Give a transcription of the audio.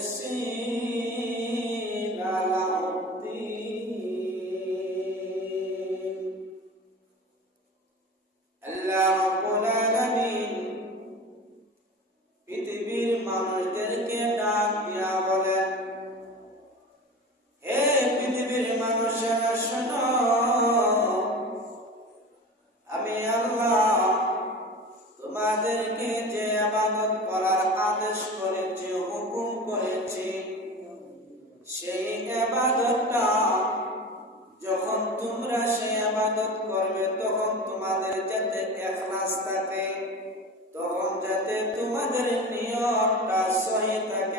মুখলিসিনা লাহুদ্দীন। আল্লাহ রাব্বুল আলামিন পৃথিবীর মানুষদেরকে ডাক দিয়া বলেন, হে পৃথিবীর মানুষেরা শোনো, আমি আল্লাহ তোমাদেরকে যে ইবাদত করার আদেশ করেছি, হুকুম করেছি, সেই ইবাদতটা যখন তোমরা সেই ইবাদত করবে তখন তোমাদের যাতে ইখলাস থাকে, তখন যাতে তোমাদের নিয়তটা সহি থাকে,